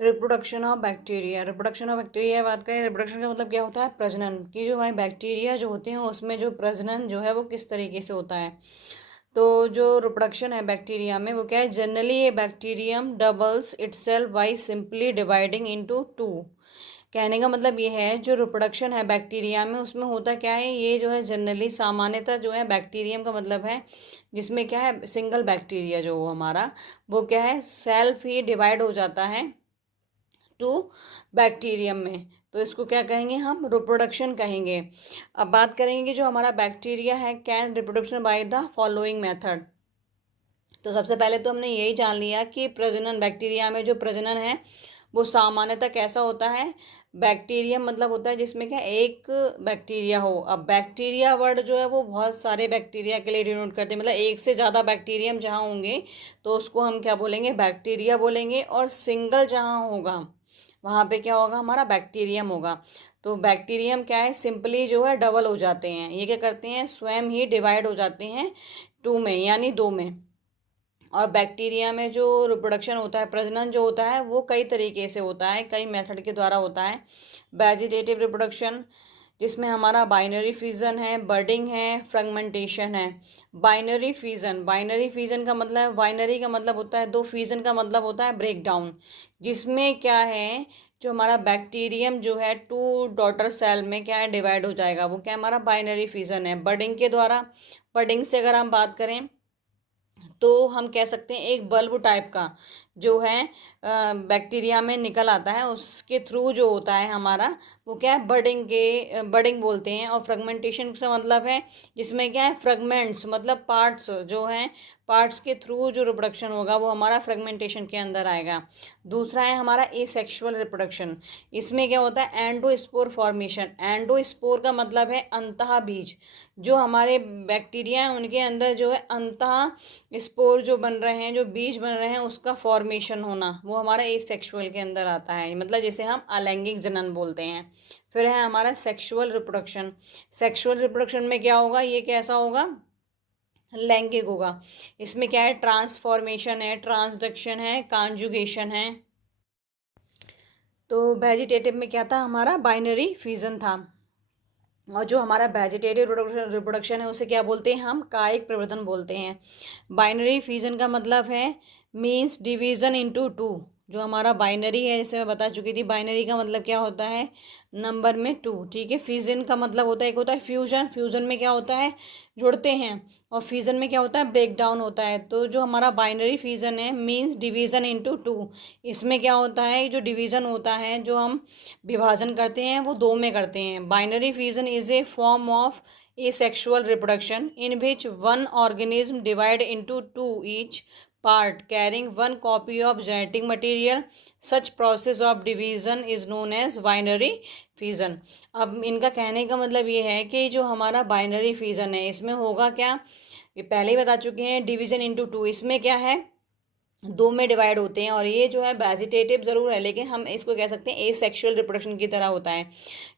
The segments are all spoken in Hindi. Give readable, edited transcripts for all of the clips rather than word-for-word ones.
Reproduction of bacteria. Reproduction of bacteria बात करें, रिप्रोडक्शन का मतलब क्या होता है? प्रजनन की। जो हमारे बैक्टीरिया जो होते हैं उसमें जो प्रजनन जो है वो किस तरीके से होता है। तो जो रिप्रोडक्शन है बैक्टीरिया में वो क्या है? जनरली ये bacterium doubles itself by simply dividing into two. कहने का मतलब ये है जो रिप्रोडक्शन है बैक्टीरिया में उसमें होता क्या है, ये जो है जनरली सामान्यतः जो है बैक्टीरियम का मतलब है जिसमें क्या है सिंगल बैक्टीरिया जो हमारा वो क्या है सेल्फ ही डिवाइड हो जाता है टू बैक्टीरियम में। तो इसको क्या कहेंगे हम? रिप्रोडक्शन कहेंगे। अब बात करेंगे जो हमारा बैक्टीरिया है can reproduction by the following method. तो सबसे पहले तो हमने यही जान लिया कि प्रजनन, बैक्टीरिया में जो प्रजनन है वो सामान्यतः कैसा होता है? बैक्टीरियम मतलब होता है जिसमें क्या एक बैक्टीरिया हो। अब बैक्टीरिया वर्ड जो है वो बहुत सारे बैक्टीरिया के लिए डिनोट करते हैं, मतलब एक से ज़्यादा बैक्टीरियम जहाँ होंगे तो उसको हम क्या बोलेंगे? बैक्टीरिया बोलेंगे। और सिंगल जहाँ होगा वहाँ पे क्या होगा? हमारा बैक्टीरियम होगा। तो बैक्टीरियम क्या है? सिंपली जो है डबल हो जाते हैं। ये क्या करते हैं? स्वयं ही डिवाइड हो जाते हैं टू में यानी दो में। और बैक्टीरिया में जो रिप्रोडक्शन होता है, प्रजनन जो होता है वो कई तरीके से होता है, कई मेथड के द्वारा होता है। वेजिटेटिव रिप्रोडक्शन जिसमें हमारा बाइनरी फ्यूजन है, बर्डिंग है, फ्रेगमेंटेशन है। बाइनरी फ्यूजन, बाइनरी फ्यूजन का मतलब, बाइनरी का मतलब होता है दो, फ्यूजन का मतलब होता है ब्रेक डाउन। जिसमें क्या है जो हमारा बैक्टीरियम जो है टू डॉटर सेल में क्या है डिवाइड हो जाएगा, वो क्या हमारा बाइनरी फ्यूजन है बर्डिंग के द्वारा। बर्डिंग से अगर हम बात करें तो हम कह सकते हैं एक बल्ब टाइप का जो है बैक्टीरिया में निकल आता है, उसके थ्रू जो होता है हमारा वो क्या है बडिंग के बडिंग बोलते हैं। और फ्रेगमेंटेशन का मतलब है जिसमें क्या है फ्रेगमेंट्स मतलब पार्ट्स जो हैं, पार्ट्स के थ्रू जो रिप्रोडक्शन होगा वो हमारा फ्रेगमेंटेशन के अंदर आएगा। दूसरा है हमारा एसेक्सुअल रिप्रोडक्शन। इसमें क्या होता है? Endospore formation. एंडोस्पोर का मतलब है अंतः बीज। जो हमारे बैक्टीरिया हैं उनके अंदर जो है अंतः स्पोर जो बन रहे हैं, जो बीज बन रहे हैं उसका फॉर्मेशन होना, वो हमारा एसेक्सुअल के अंदर आता है, मतलब जिसे हम अलैंगिक जनन बोलते हैं। फिर है हमारा सेक्सुअल रिप्रोडक्शन। सेक्सुअल रिप्रोडक्शन में क्या होगा? ये कैसा होगा? लैंगिक होगा। इसमें क्या है? ट्रांसफॉर्मेशन है, ट्रांसडक्शन है, कॉन्जुगेशन है। तो वेजिटेटिव में क्या था? हमारा बाइनरी फ्यूजन था। और जो हमारा वेजिटेटिव रिप्रोडक्शन है उसे क्या बोलते हैं हम? कायिक प्रवर्धन बोलते हैं। बाइनरी फ्यूजन का मतलब है मीन्स डिवीजन इनटू टू। जो हमारा बाइनरी है जैसे मैं बता चुकी थी, बाइनरी का मतलब क्या होता है? नंबर में टू। ठीक है। फ्यूजन का मतलब होता है, एक होता है फ्यूजन, फ्यूजन में क्या होता है? जुड़ते हैं। और फ्यूजन में क्या होता है? ब्रेक डाउन होता है। तो जो हमारा बाइनरी फ्यूजन है मीन्स डिवीजन इनटू टू। इसमें क्या होता है? जो डिवीजन होता है, जो हम विभाजन करते हैं वो दो में करते हैं। Binary fusion is a form of asexual reproduction in which one organism divide into two each part carrying one copy of genetic material. Such process of division is known as binary fission. अब इनका कहने का मतलब ये है कि जो हमारा बाइनरी फ्यूजन है इसमें होगा क्या? ये पहले ही बता चुके हैं, डिवीजन इनटू टू। इसमें क्या है? दो में डिवाइड होते हैं। और ये जो है वेजिटेटिव ज़रूर है लेकिन हम इसको कह सकते हैं एसेक्सुअल रिप्रोडक्शन की तरह होता है।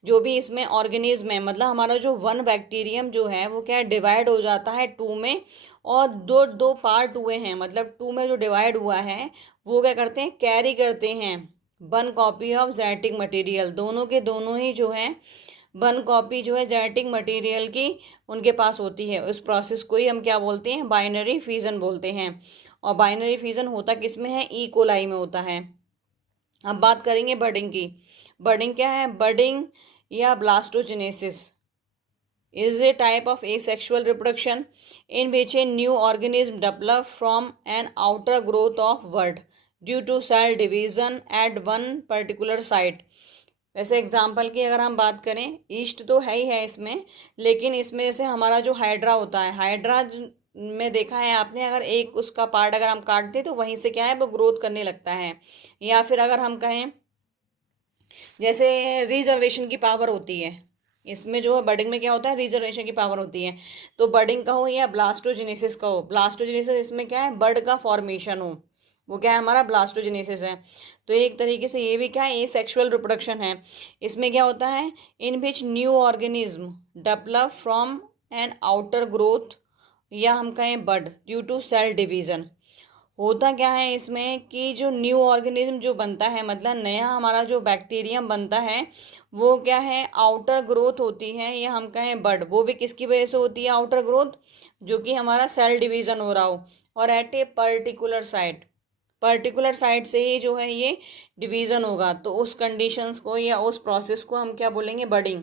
जो भी इसमें ऑर्गेनिज्म है, मतलब हमारा जो वन बैक्टीरियम जो है वो क्या डिवाइड हो जाता है टू में। और दो दो पार्ट हुए हैं, मतलब टू में जो डिवाइड हुआ है वो क्या करते हैं? कैरी करते हैं one copy of genetic material. दोनों के दोनों ही जो है वन कॉपी जो है जेनेटिक मटेरियल की उनके पास होती है। उस प्रोसेस को ही हम क्या बोलते हैं? बाइनरी फ्यूजन बोलते हैं। और बाइनरी फ्यूजन होता किस में है? ई कोलाई में होता है। अब बात करेंगे बर्डिंग की। बर्डिंग क्या है? बर्डिंग या ब्लास्टोजेनेसिस is a type of asexual reproduction in which a new organism develops from an outer growth of bud due to cell division at one particular site. वैसे एग्जाम्पल की अगर हम बात करें, ईस्ट तो है ही है इसमें, लेकिन इसमें जैसे हमारा जो हाइड्रा होता है, हाइड्रा में देखा है आपने, अगर एक उसका पार्ट अगर हम काट दें तो वहीं से क्या है वो ग्रोथ करने लगता है। या फिर अगर हम कहें जैसे रिजर्वेशन की पावर होती है, इसमें जो है बर्डिंग में क्या होता है? रिजर्वेशन की पावर होती है। तो बर्डिंग का हो या ब्लास्टोजेनेसिस का हो, ब्लास्टोजेनेसिस इसमें क्या है? बर्ड का फॉर्मेशन हो, वो क्या है? हमारा ब्लास्टोजेनेसिस है। तो एक तरीके से ये भी क्या है? एसेक्सुअल रिप्रोडक्शन है। इसमें क्या होता है? In which new organism develop from an outer growth, या हम कहें bud due to cell division, होता क्या है इसमें कि जो न्यू ऑर्गेनिज्म जो बनता है, मतलब नया हमारा जो बैक्टीरियम बनता है, वो क्या है, आउटर ग्रोथ होती है, या हम कहें बड, वो भी किसकी वजह से होती है आउटर ग्रोथ, जो कि हमारा सेल डिवीज़न हो रहा हो, और एट ए पर्टिकुलर साइट से ही जो है ये डिवीज़न होगा। तो उस कंडीशंस को या उस प्रोसेस को हम क्या बोलेंगे, बडिंग।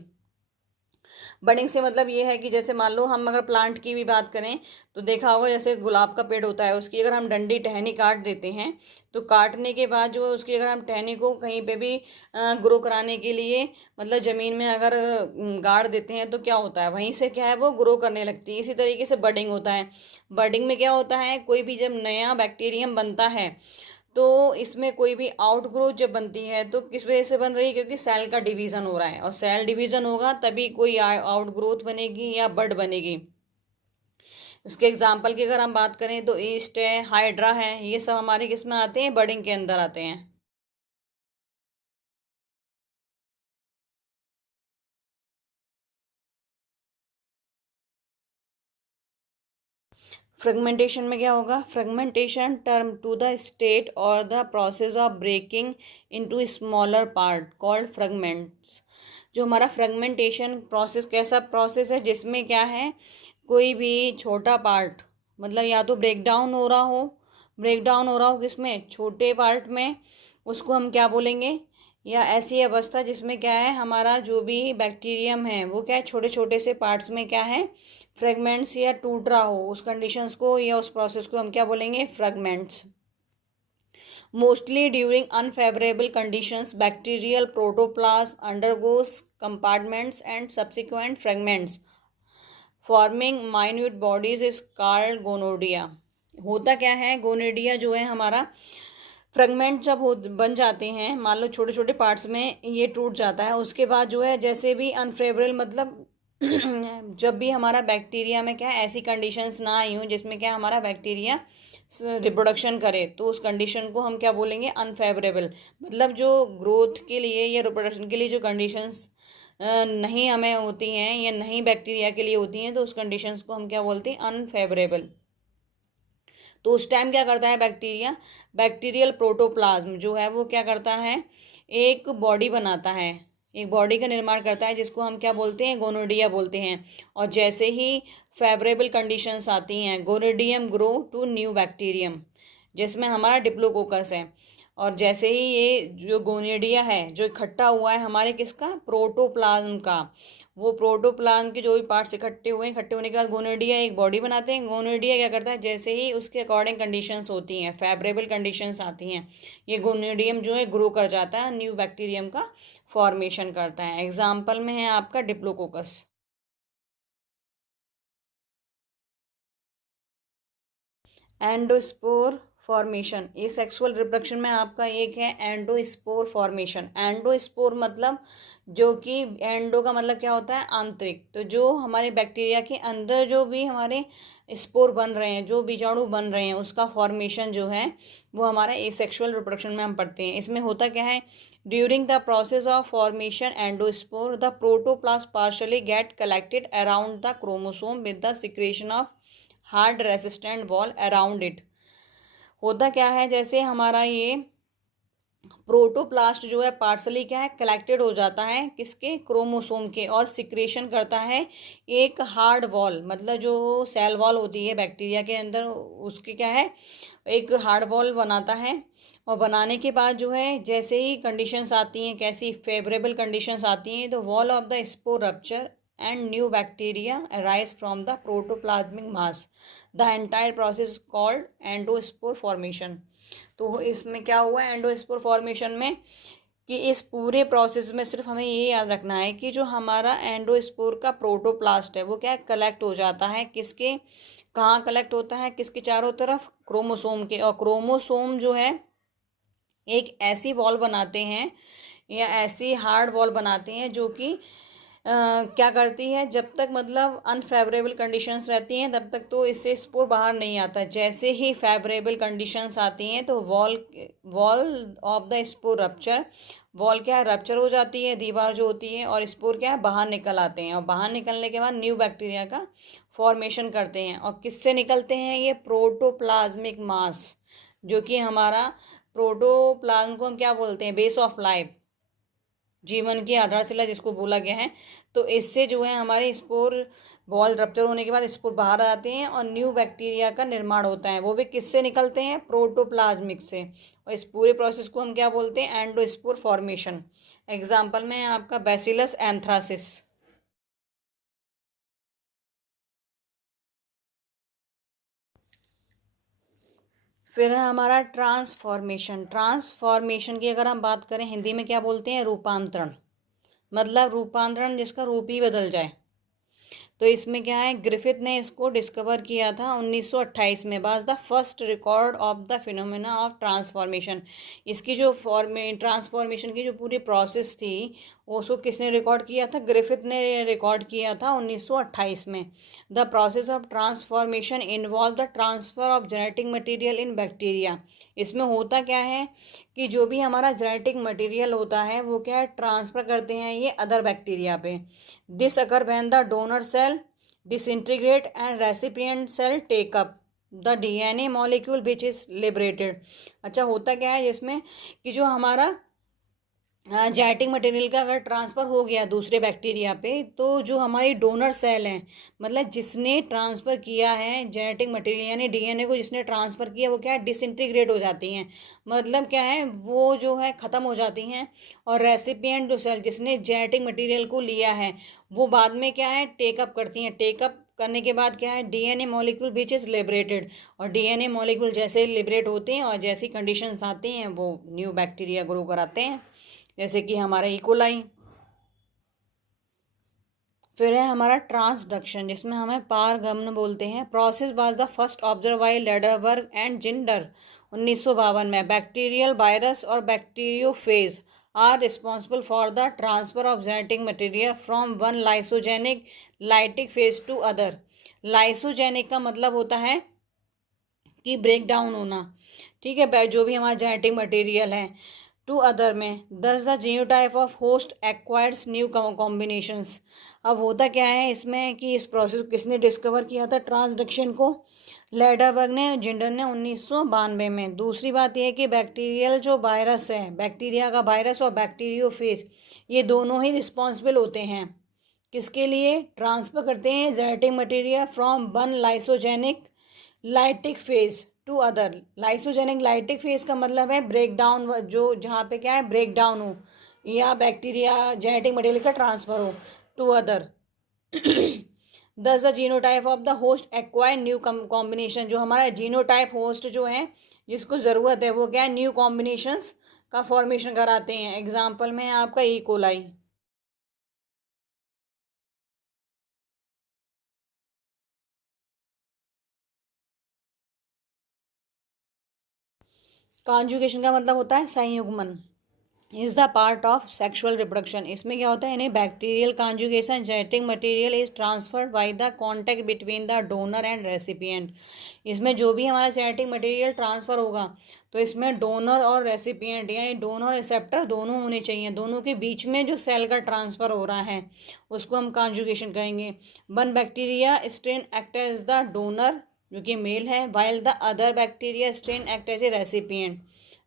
बडिंग से मतलब ये है कि जैसे मान लो हम अगर प्लांट की भी बात करें तो देखा होगा, जैसे गुलाब का पेड़ होता है, उसकी अगर हम डंडी टहनी काट देते हैं, तो काटने के बाद जो उसकी अगर हम टहनी को कहीं पे भी ग्रो कराने के लिए मतलब ज़मीन में अगर गाड़ देते हैं तो क्या होता है, वहीं से क्या है वो ग्रो करने लगती है। इसी तरीके से बडिंग होता है। बडिंग में क्या होता है, कोई भी जब नया बैक्टीरियम बनता है तो इसमें कोई भी आउटग्रोथ जब बनती है तो किस वजह से बन रही है, क्योंकि सेल का डिवीज़न हो रहा है, और सेल डिवीज़न होगा तभी कोई आउटग्रोथ बनेगी या बड बनेगी। उसके एग्जाम्पल की अगर हम बात करें तो ईस्ट है, हाइड्रा है, ये सब हमारे किस में आते हैं, बडिंग के अंदर आते हैं। फ्रेगमेंटेशन में क्या होगा, fragmentation term to the state और the process of breaking into smaller part called fragments. जो हमारा फ्रेगमेंटेशन प्रोसेस कैसा प्रोसेस है, जिसमें क्या है, कोई भी छोटा पार्ट मतलब या तो ब्रेक डाउन हो रहा हो किसमें, छोटे पार्ट में, उसको हम क्या बोलेंगे, या ऐसी अवस्था जिसमें क्या है, हमारा जो भी बैक्टीरियम है वो क्या है, छोटे छोटे से पार्ट्स में क्या है, फ्रेगमेंट्स या टूट रहा हो, उस कंडीशंस को या उस प्रोसेस को हम क्या बोलेंगे, fragments. Mostly during unfavourable conditions bacterial protoplasm undergoes compartments and subsequent fragments forming minute bodies is called gonidia. होता क्या है, गोनोडिया जो है हमारा फ्रेगमेंट जब हो बन जाते हैं, मान लो छोटे छोटे पार्ट्स में ये टूट जाता है, उसके बाद जो है जैसे भी अनफेवरेबल मतलब जब भी हमारा बैक्टीरिया में क्या है, ऐसी कंडीशंस ना आई हों जिसमें क्या हमारा बैक्टीरिया रिप्रोडक्शन करे, तो उस कंडीशन को हम क्या बोलेंगे, अनफेवरेबल। मतलब जो ग्रोथ के लिए या रिप्रोडक्शन के लिए जो कंडीशंस नहीं हमें होती हैं या नहीं बैक्टीरिया के लिए होती हैं, तो उस कंडीशंस को हम क्या बोलते हैं, अनफेवरेबल। तो उस टाइम क्या करता है बैक्टीरिया, बैक्टीरियल प्रोटोप्लाज्म जो है वो क्या करता है, एक बॉडी बनाता है, एक बॉडी का निर्माण करता है, जिसको हम क्या बोलते हैं, गोनोडिया बोलते हैं। और जैसे ही फेवरेबल कंडीशंस आती हैं, गोनोडियम ग्रो टू न्यू बैक्टीरियम, जिसमें हमारा डिप्लोकोकस है। और जैसे ही ये जो गोनेडिया है जो इकट्ठा हुआ है हमारे किसका, प्रोटोप्लाज्म का, वो प्रोटोप्लाज्म के जो भी पार्ट्स इकट्ठे हुए, इकट्ठे होने के बाद गोनेडिया एक बॉडी बनाते हैं। गोनेडिया क्या करता है, जैसे ही उसके अकॉर्डिंग कंडीशंस होती हैं, फेवरेबल कंडीशंस आती हैं, ये गोनेडियम जो है ग्रो कर जाता है, न्यू बैक्टीरियम का फॉर्मेशन करता है। एग्जाम्पल में है आपका डिप्लोकोकस। एंडोस्पोर फॉर्मेशन, ये सेक्सुअल रिप्रोडक्शन में आपका एक है एंडोस्पोर फॉर्मेशन। एंडोस्पोर मतलब जो कि एंडो का मतलब क्या होता है, आंतरिक। तो जो हमारे बैक्टीरिया के अंदर जो भी हमारे स्पोर बन रहे हैं, जो बीजाणु बन रहे हैं, उसका फॉर्मेशन जो है वो हमारा एसेक्सुअल रिप्रोडक्शन में हम पढ़ते हैं। इसमें होता क्या है, during the process of formation endospore the protoplast partially get collected around the chromosome with the secretion of hard resistant wall around it. होता क्या है, जैसे हमारा ये प्रोटोप्लास्ट जो है पार्सली क्या है, कलेक्टेड हो जाता है किसके, क्रोमोसोम के, और सिक्रेशन करता है एक हार्ड वॉल, मतलब जो सेल वॉल होती है बैक्टीरिया के अंदर, उसके क्या है, एक हार्ड वॉल बनाता है। और बनाने के बाद जो है जैसे ही कंडीशंस आती हैं, कैसी फेवरेबल कंडीशंस आती हैं, तो wall of the spore rupture and new bacteria arise from the protoplasmic mass. The entire process is called endospore formation. तो इसमें क्या हुआ है एंडोस्पोर फॉर्मेशन में, कि इस पूरे प्रोसेस में सिर्फ हमें ये याद रखना है कि जो हमारा एंडोस्पोर का प्रोटोप्लास्ट है वो क्या कलेक्ट हो जाता है किसके, कहाँ कलेक्ट होता है, किसके चारों तरफ, क्रोमोसोम के। और क्रोमोसोम जो है एक ऐसी वॉल बनाते हैं या ऐसी हार्ड वॉल बनाते हैं जो कि क्या करती है, जब तक मतलब अनफेवरेबल कंडीशंस रहती हैं तब तक तो इससे स्पोर बाहर नहीं आता। जैसे ही फेवरेबल कंडीशंस आती हैं तो wall of the spore rupture, wall क्या है, रप्चर हो जाती है, दीवार जो होती है, और स्पोर क्या है, बाहर निकल आते हैं। और बाहर निकलने के बाद न्यू बैक्टीरिया का फॉर्मेशन करते हैं। और किससे निकलते हैं ये, प्रोटोप्लाज्मिक मास, जो कि हमारा प्रोटोप्लाज्म को हम क्या बोलते हैं, बेस ऑफ लाइफ, जीवन की आधारशिला जिसको बोला गया है। तो इससे जो है हमारे स्पोर बॉल रप्चर होने के बाद स्पोर बाहर आते हैं और न्यू बैक्टीरिया का निर्माण होता है। वो भी किससे निकलते हैं, प्रोटोप्लाज्मिक से। और इस पूरे प्रोसेस को हम क्या बोलते हैं, एंडोस्पोर फॉर्मेशन। एग्जाम्पल में है आपका बैसिलस एंथ्रासिस। फिर है हमारा ट्रांसफॉर्मेशन। ट्रांसफॉर्मेशन की अगर हम बात करें हिंदी में क्या बोलते हैं, रूपांतरण। मतलब रूपांतरण, जिसका रूप ही बदल जाए। तो इसमें क्या है, ग्रिफिथ ने इसको डिस्कवर किया था 1928 में। Was the first record of the phenomena of transformation. इसकी जो ट्रांसफॉर्मेशन की जो पूरी प्रोसेस थी उसको किसने रिकॉर्ड किया था, ग्रिफिथ ने रिकॉर्ड किया था 1928 में। The process of transformation involve the transfer of genetic material in bacteria. इसमें होता क्या है कि जो भी हमारा जेनेटिक मटेरियल होता है वो क्या है, ट्रांसफ़र करते हैं ये अदर बैक्टीरिया पे। This occur when the donor cell disintegrate and recipient cell take up the DNA molecule which is liberated. अच्छा, होता क्या है जिसमें कि जो हमारा जेनेटिक मटेरियल का अगर ट्रांसफ़र हो गया दूसरे बैक्टीरिया पे, तो जो हमारी डोनर सेल हैं, मतलब जिसने ट्रांसफ़र किया है जेनेटिक मटेरियल यानी डीएनए को जिसने ट्रांसफ़र किया, वो क्या है, डिसइंटीग्रेट हो जाती हैं। मतलब क्या है, वो जो है ख़त्म हो जाती हैं। और रेसिपिएंट जो सेल जिसने जेनेटिक मटेरियल को लिया है, वो बाद में क्या है, टेकअप करती हैं। टेकअप करने के बाद क्या है, DNA molecule which is liberated. और डीएनए मॉलिक्यूल जैसे लिबरेट होते हैं और जैसी कंडीशंस आती हैं वो न्यू बैक्टीरिया ग्रो कराते हैं, जैसे कि हमारा इकोलाई। फिर है हमारा ट्रांसडक्शन, जिसमें हमें पारगमन बोलते हैं। Process was the first observe by Lederberg and Zinder 1952 में। बैक्टीरियल वायरस और bacteriophage are responsible for the transfer of genetic material from one lysogenic lytic phage to other. Lysogenic का मतलब होता है कि ब्रेक डाउन होना, ठीक है, जो भी हमारा जेनेटिक मटेरियल है, टू अदर में। दस the genotype of host acquires new combinations. अब होता क्या है इसमें कि इस प्रोसेस को किसने डिस्कवर किया था, ट्रांसडक्शन को, लेडरबर्ग ने, जिंडर ने 1992 में। दूसरी बात यह है कि बैक्टीरियल जो वायरस है, बैक्टीरिया का वायरस और बैक्टीरियोफेज, ये दोनों ही रिस्पॉन्सिबल होते हैं किसके लिए, ट्रांसफ़र करते हैं genetic material from one lysogenic lytic phage to other. Lysogenic lytic phase का मतलब है ब्रेक डाउन, जो जहाँ पे क्या है, ब्रेक डाउन हो या बैक्टीरिया जेनेटिक मटेरियल का ट्रांसफ़र हो टू अदर। दस the genotype of the host acquire new combination. जो हमारा जीनोटाइप होस्ट जो है जिसको ज़रूरत है वो क्या है, न्यू कॉम्बिनेशंस का फॉर्मेशन कराते हैं। एग्जाम्पल में है आपका ई कोलाई। कॉन्जुगेशन का मतलब होता है संयुग्मन। Is the part of sexual reproduction. इसमें क्या होता है, यानी bacterial conjugation, genetic material is transferred by the contact between the donor and recipient. इसमें जो भी हमारा जेनेटिक मटेरियल ट्रांसफ़र होगा तो इसमें डोनर और रेसिपिएंट यानी डोनर और रिसेप्टर दोनों होने चाहिए। दोनों के बीच में जो सेल का ट्रांसफ़र हो रहा है उसको हम कॉन्जुगेशन कहेंगे। One bacteria strain act as the donor जो कि मेल है, while the other bacteria strain act as a recipient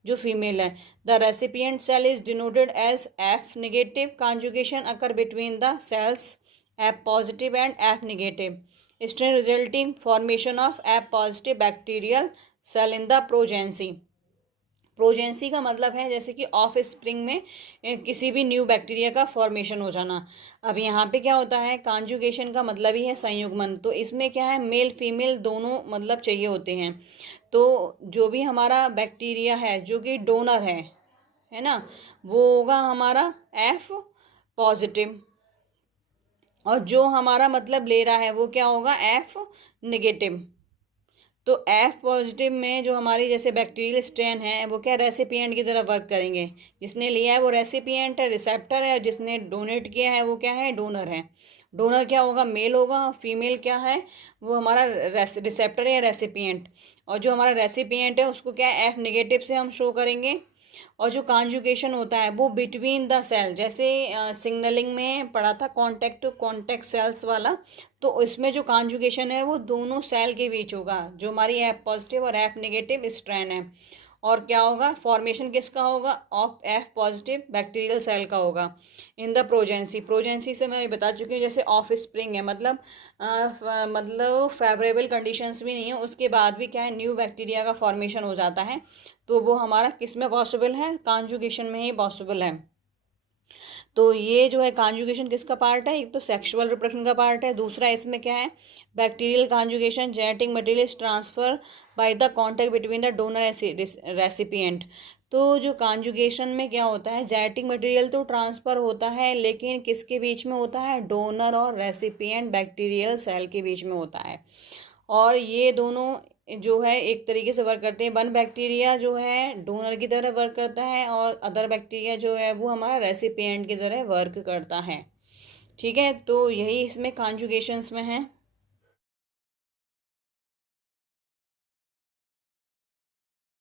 जो फीमेल है। The recipient cell is denoted as F negative. Conjugation occur between the cells F positive and F negative strain resulting formation of F positive bacterial cell in the progeny. Progeny का मतलब है जैसे कि ऑफ स्प्रिंग में किसी भी न्यू बैक्टीरिया का फॉर्मेशन हो जाना। अब यहाँ पे क्या होता है, कॉन्जुगेशन का मतलब ही है संयुग्मन। तो इसमें क्या है, मेल फीमेल दोनों मतलब चाहिए होते हैं। तो जो भी हमारा बैक्टीरिया है जो कि डोनर है ना, वो होगा हमारा एफ पॉजिटिव, और जो हमारा मतलब ले रहा है वो क्या होगा, एफ नेगेटिव। तो एफ पॉजिटिव में जो हमारी जैसे बैक्टीरियल स्ट्रेन है वो क्या, रेसिपिएंट की तरह वर्क करेंगे। जिसने लिया है वो रेसिपिएंट है, रिसेप्टर है, और जिसने डोनेट किया है वो क्या है, डोनर है। डोनर क्या होगा, मेल होगा। फीमेल क्या है, वो हमारा रिसेप्टर है या रेसिपिएंट। और जो हमारा रेसिपिएंट है उसको क्या है, एफ नेगेटिव से हम शो करेंगे। और जो कॉन्जुगेशन होता है वो बिटवीन द सेल, जैसे सिग्नलिंग में पढ़ा था कॉन्टैक्ट टू कॉन्टैक्ट सेल्स वाला, तो इसमें जो कॉन्जुगेशन है वो दोनों सेल के बीच होगा, जो हमारी एफ पॉजिटिव और एफ नेगेटिव स्ट्रैंड है। और क्या होगा, फॉर्मेशन किसका होगा, of F positive bacterial cell का होगा इन द प्रोजेंसी। प्रोजेंसी से मैं बता चुकी हूँ, जैसे ऑफ स्प्रिंग है, मतलब फेवरेबल कंडीशंस भी नहीं है, उसके बाद भी क्या है, न्यू बैक्टीरिया का फॉर्मेशन हो जाता है। तो वो हमारा किस में पॉसिबल है, कॉन्जुगेशन में ही पॉसिबल है। तो ये जो है कॉन्जुगेशन किसका पार्ट है, एक तो सेक्सुअल रिप्रोडक्शन का पार्ट है, दूसरा इसमें क्या है, bacterial conjugation, genetic material is transfer by the contact between the donor recipient. तो जो कॉन्जुगेशन में क्या होता है, जेनेटिक मटेरियल तो ट्रांसफ़र होता है, लेकिन किसके बीच में होता है, डोनर और रेसिपिएंट बैक्टीरियल सेल के बीच में होता है। और ये दोनों जो है एक तरीके से वर्क करते हैं। वन बैक्टीरिया जो है डोनर की तरह वर्क करता है और अदर बैक्टीरिया जो है वो हमारा रेसिपिएंट की तरह वर्क करता है। ठीक है, तो यही इसमें कॉन्जुगेशंस में है।